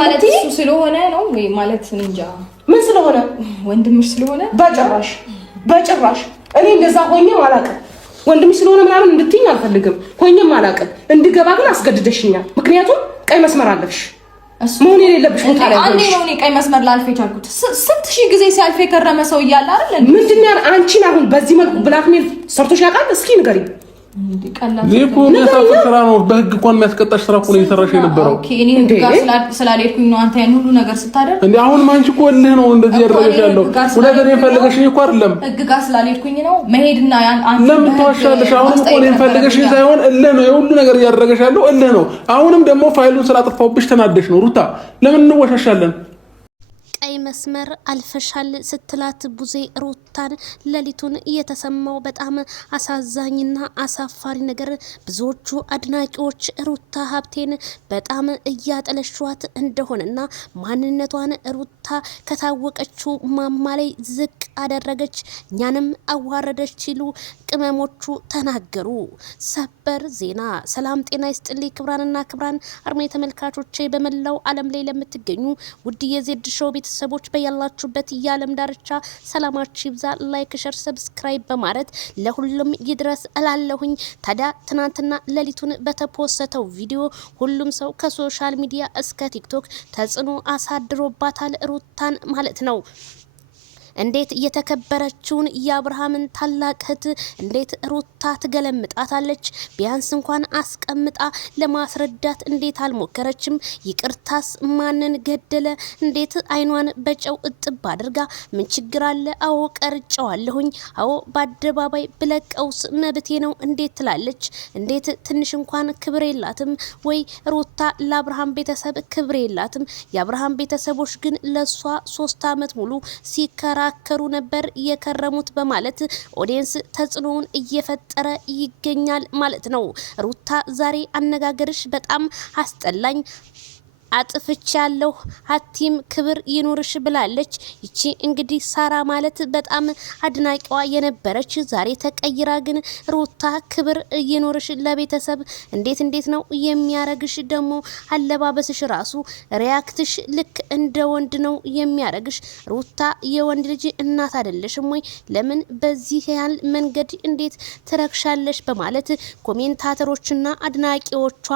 ማለት እሱ ስለሆነ ነው ወይ ማለት እንጃ ምን ስለሆነ ወንድምሽ ስለሆነ በጭራሽ እኔ እንደዛ ሆኜም አላውቅም ወንድምሽ ስለሆነ ምናምን እንድትይኝ አልፈልግም ሆኜም አላውቅም እንድገባ ግን አስገድደሽኛል ምክንያቱም ቀይ መስመር አለብሽ መሆን የሌለብሽ ቦታ ላይ አንዴ ነው እኔ ቀይ መስመር ላልፍ የቻልኩት ስንት ሺህ ጊዜ ሲያልፍ የከረመ ሰው እያለ አይደል ምንድን ነው አንቺን አሁን በዚህ መልኩ ብላክሜል ሰርቶሽ ያውቃል እስኪ ንገሪኝ ሊኮ የሚያሳፍር ስራ ነው በህግ እንኳን የሚያስቀጣሽ ስራ እኮ ነው እየሰራሽ የነበረው ኦኬ እኔ ጋር ስላልሄድኩኝ ነው አንተ ያን ሁሉ ነገር ስታደርግ እንዴ አሁን ማንቺ እኮ እልህ ነው እንደዚህ ያደረገሽ ያለው ወደገኔ ፈልገሽኝ እኮ አይደለም ህግ ጋር ስላልሄድኩኝ ነው መሄድና አንተ ለምን ተዋሻለሽ አሁን እኮ እኔ ፈልገሽኝ ሳይሆን እልህ ነው የሁሉ ነገር እያደረገሽ ያለው እልህ ነው አሁንም ደግሞ ፋይሉን ስላጠፋውብሽ ተናደሽ ነው ሩታ ለምን እንወሻሻለን ቀይ መስመር አልፈሻል ስትላት ቡዜ ሩታን ሌሊቱን እየተሰማው በጣም አሳዛኝና አሳፋሪ ነገር ብዙዎቹ አድናቂዎች ሩታ ሀብቴን በጣም እያጠለሿት እንደሆነና ማንነቷን ሩታ ከታወቀችው ማማ ላይ ዝቅ አደረገች እኛንም አዋረደች ሲሉ ቅመሞቹ ተናገሩ። ሰበር ዜና። ሰላም ጤና ይስጥልኝ ክብራንና ክብራን አርሜ ተመልካቾቼ በመላው ዓለም ላይ ለምትገኙ ውድ የዜድ ሾው ቤተሰቦች በያላችሁበት የዓለም ዳርቻ ሰላማችሁ ይብዛ። ላይክ ሸር ሰብስክራይብ በማለት ለሁሉም ይድረስ እላለሁኝ። ታዲያ ትናንትና ሌሊቱን በተፖስተው ቪዲዮ ሁሉም ሰው ከሶሻል ሚዲያ እስከ ቲክቶክ ተጽዕኖ አሳድሮባታል ሩታን ማለት ነው። እንዴት የተከበረችውን የአብርሃምን ታላቅ እህት እንዴት ሩታ ትገለምጣታለች? ቢያንስ እንኳን አስቀምጣ ለማስረዳት እንዴት አልሞከረችም? ይቅርታስ ማንን ገደለ? እንዴት አይኗን በጨው እጥብ አድርጋ ምን ችግር አለ? አዎ ቀርጨዋለሁኝ፣ አዎ በአደባባይ ብለቀውስ መብቴ ነው እንዴት ትላለች? እንዴት ትንሽ እንኳን ክብር የላትም ወይ? ሩታ ለአብርሃም ቤተሰብ ክብር የላትም። የአብርሃም ቤተሰቦች ግን ለሷ 3 አመት ሙሉ ሲከራ ከሩ ነበር የከረሙት በማለት ኦዲየንስ ተጽዕኖውን እየፈጠረ ይገኛል ማለት ነው። ሩታ ዛሬ አነጋገርሽ በጣም አስጠላኝ አጥፍቻለሁ ሀቲም ክብር ይኑርሽ ብላለች። ይቺ እንግዲህ ሳራ ማለት በጣም አድናቂዋ የነበረች ዛሬ ተቀይራ ግን ሩታ ክብር ይኑርሽ ለቤተሰብ እንዴት ነው የሚያረግሽ? ደግሞ አለባበስሽ ራሱ ሪያክትሽ ልክ እንደ ወንድ ነው የሚያረግሽ። ሩታ የወንድ ልጅ እናት አይደለሽም ወይ? ለምን በዚህ ያህል መንገድ እንዴት ትረክሻለሽ? በማለት ኮሜንታተሮችና አድናቂዎቿ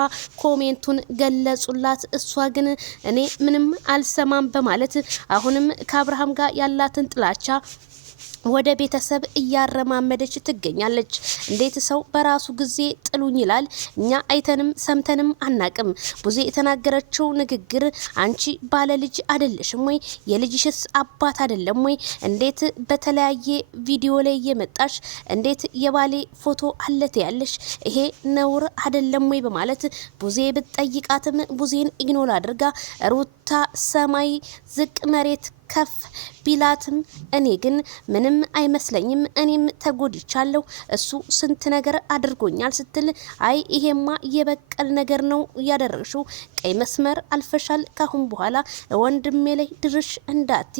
ኮሜንቱን ገለጹላት። እሷ ግን እኔ ምንም አልሰማም በማለት አሁንም ከአብርሃም ጋር ያላትን ጥላቻ ወደ ቤተሰብ እያረማመደች ትገኛለች። እንዴት ሰው በራሱ ጊዜ ጥሉኝ ይላል? እኛ አይተንም ሰምተንም አናቅም። ቡዜ የተናገረችው ንግግር አንቺ ባለ ልጅ አይደለሽም ወይ? የልጅሽስ አባት አይደለም ወይ? እንዴት በተለያየ ቪዲዮ ላይ እየመጣሽ እንዴት የባሌ ፎቶ አለት ያለሽ? ይሄ ነውር አይደለም ወይ? በማለት ቡዜ ብትጠይቃትም ቡዜን ኢግኖር አድርጋ ሩታ ሰማይ ዝቅ መሬት ከፍ ቢላትም እኔ ግን ምንም አይመስለኝም እኔም ተጎድቻለሁ እሱ ስንት ነገር አድርጎኛል ስትል አይ ይሄማ የበቀል ነገር ነው ያደረግሽው ቀይ መስመር አልፈሻል ካሁን በኋላ ወንድሜ ላይ ድርሽ እንዳቲ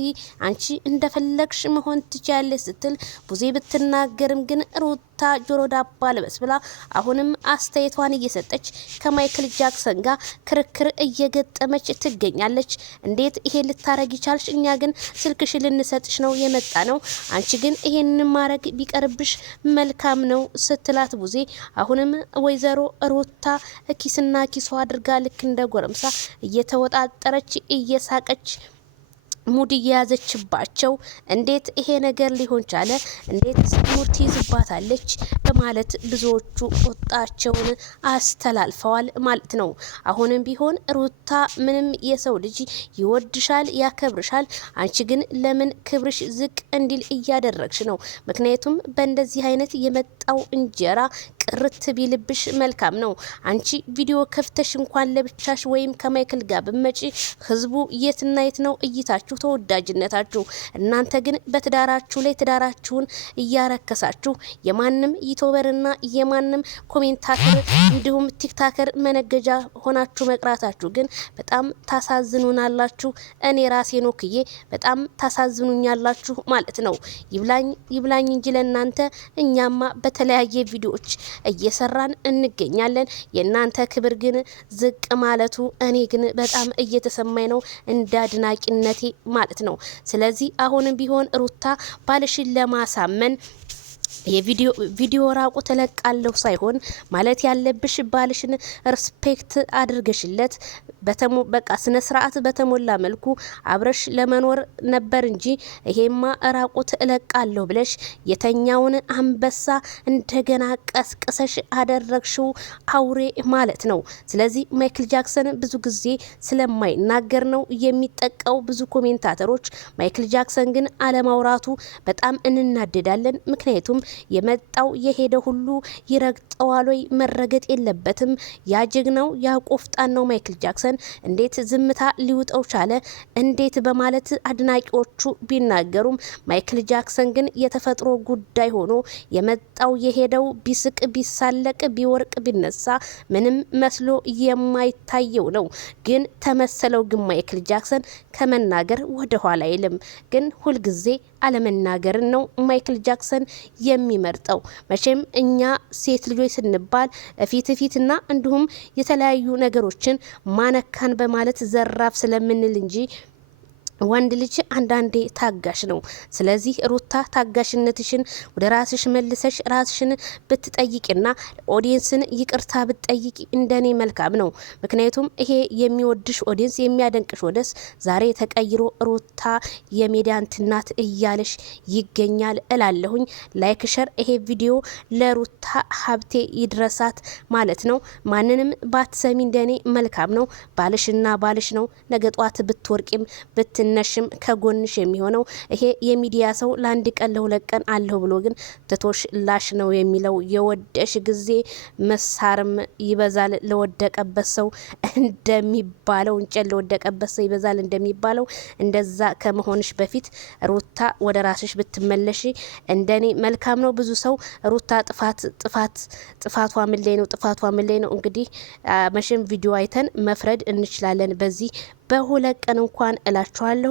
አንቺ እንደፈለግሽ መሆን ትችያለሽ ስትል ቡዜ ብትናገርም ግን ሩታ ጆሮ ዳባ ልበስ ብላ አሁንም አስተያየቷን እየሰጠች ከማይክል ጃክሰን ጋር ክርክር እየገጠመች ትገኛለች። እንዴት ይሄ ልታረግ ይቻልሽ? እኛ ግን ስልክሽ ልንሰጥሽ ነው የመጣ ነው አንቺ ግን ይሄንን ማረግ ቢቀርብሽ መልካም ነው ስትላት ቡዜ አሁንም ወይዘሮ ሩታ ኪስና ኪሷ አድርጋ ልክ እንደ ጎረምሳ እየተወጣጠረች እየሳቀች ሙድ እየያዘችባቸው እንዴት ይሄ ነገር ሊሆን ቻለ? እንዴት ሙድ ትይዝባታለች? በማለት ብዙዎቹ ቁጣቸውን አስተላልፈዋል ማለት ነው። አሁንም ቢሆን ሩታ ምንም የሰው ልጅ ይወድሻል፣ ያከብርሻል። አንቺ ግን ለምን ክብርሽ ዝቅ እንዲል እያደረግሽ ነው? ምክንያቱም በእንደዚህ አይነት የመጣው እንጀራ ቅርት ቢልብሽ መልካም ነው። አንቺ ቪዲዮ ከፍተሽ እንኳን ለብቻሽ ወይም ከማይክል ጋር ብመጪ ህዝቡ የትና የት ነው እይታችሁ ተወዳጅነታችሁ? እናንተ ግን በትዳራችሁ ላይ ትዳራችሁን እያረከሳችሁ የማንም ዩቲዩበርና የማንም ኮሜንታተር እንዲሁም ቲክታከር መነገጃ ሆናችሁ መቅራታችሁ ግን በጣም ታሳዝኑናላችሁ። እኔ ራሴን ወክዬ በጣም ታሳዝኑኛላችሁ ማለት ነው። ይብላኝ እንጂ ለእናንተ እኛማ በተለያየ ቪዲዮዎች እየሰራን እንገኛለን። የእናንተ ክብር ግን ዝቅ ማለቱ እኔ ግን በጣም እየተሰማኝ ነው እንደ አድናቂነቴ ማለት ነው። ስለዚህ አሁንም ቢሆን ሩታ ባልሽን ለማሳመን የቪዲዮ ራቁ ተለቃለሁ ሳይሆን ማለት ያለብሽ ባልሽን ሪስፔክት አድርገሽለት በቃ ስነ ስርዓት በተሞላ መልኩ አብረሽ ለመኖር ነበር እንጂ ይሄማ ራቁት እለቃለሁ ብለሽ የተኛውን አንበሳ እንደገና ቀስቅሰሽ አደረግሽው አውሬ ማለት ነው። ስለዚህ ማይክል ጃክሰን ብዙ ጊዜ ስለማይናገር ነው የሚጠቃው ብዙ ኮሜንታተሮች። ማይክል ጃክሰን ግን አለማውራቱ በጣም እንናደዳለን። ምክንያቱም የመጣው የሄደ ሁሉ ይረግጠዋል ወይ? መረገጥ የለበትም። ያ ጀግናው ያ ቆፍጣናው ማይክል ጃክሰን እንዴት ዝምታ ሊውጠው ቻለ? እንዴት በማለት አድናቂዎቹ ቢናገሩም ማይክል ጃክሰን ግን የተፈጥሮ ጉዳይ ሆኖ የመጣው የሄደው ቢስቅ ቢሳለቅ ቢወርቅ ቢነሳ ምንም መስሎ የማይታየው ነው። ግን ተመሰለው። ግን ማይክል ጃክሰን ከመናገር ወደ ኋላ አይልም። ግን ሁልጊዜ አለመናገርን ነው ማይክል ጃክሰን የሚመርጠው። መቼም እኛ ሴት ልጆች ስንባል ፊትና እንዲሁም የተለያዩ ነገሮችን ማነካን በማለት ዘራፍ ስለምንል እንጂ ወንድ ልጅ አንዳንዴ ታጋሽ ነው። ስለዚህ ሩታ ታጋሽነትሽን ወደ ራስሽ መልሰሽ ራስሽን ብትጠይቂና ኦዲየንስን ይቅርታ ብትጠይቂ እንደኔ መልካም ነው። ምክንያቱም ይሄ የሚወድሽ ኦዲየንስ የሚያደንቅሽ ወደስ ዛሬ ተቀይሮ ሩታ የሜዳንት ናት እያለሽ ይገኛል እላለሁኝ። ላይክ ሸር ይሄ ቪዲዮ ለሩታ ሀብቴ ይድረሳት ማለት ነው። ማንንም ባትሰሚ እንደኔ መልካም ነው። ባልሽና ባልሽ ነው። ነገ ጧት ብትወርቂም ነሽም ከጎንሽ የሚሆነው ይሄ የሚዲያ ሰው ለአንድ ቀን ለሁለት ቀን አለው ብሎ ግን ትቶሽ ላሽ ነው የሚለው። የወደሽ ጊዜ መሳርም ይበዛል ለወደቀበት ሰው እንደሚባለው፣ እንጨት ለወደቀበት ሰው ይበዛል እንደሚባለው እንደዛ ከመሆንሽ በፊት ሩታ ወደ ራስሽ ብትመለሽ እንደኔ መልካም ነው። ብዙ ሰው ሩታ ጥፋቷ ምን ላይ ነው እንግዲህ መቼም ቪዲዮ አይተን መፍረድ እንችላለን። በዚህ በሁለት ቀን እንኳን እላችኋለሁ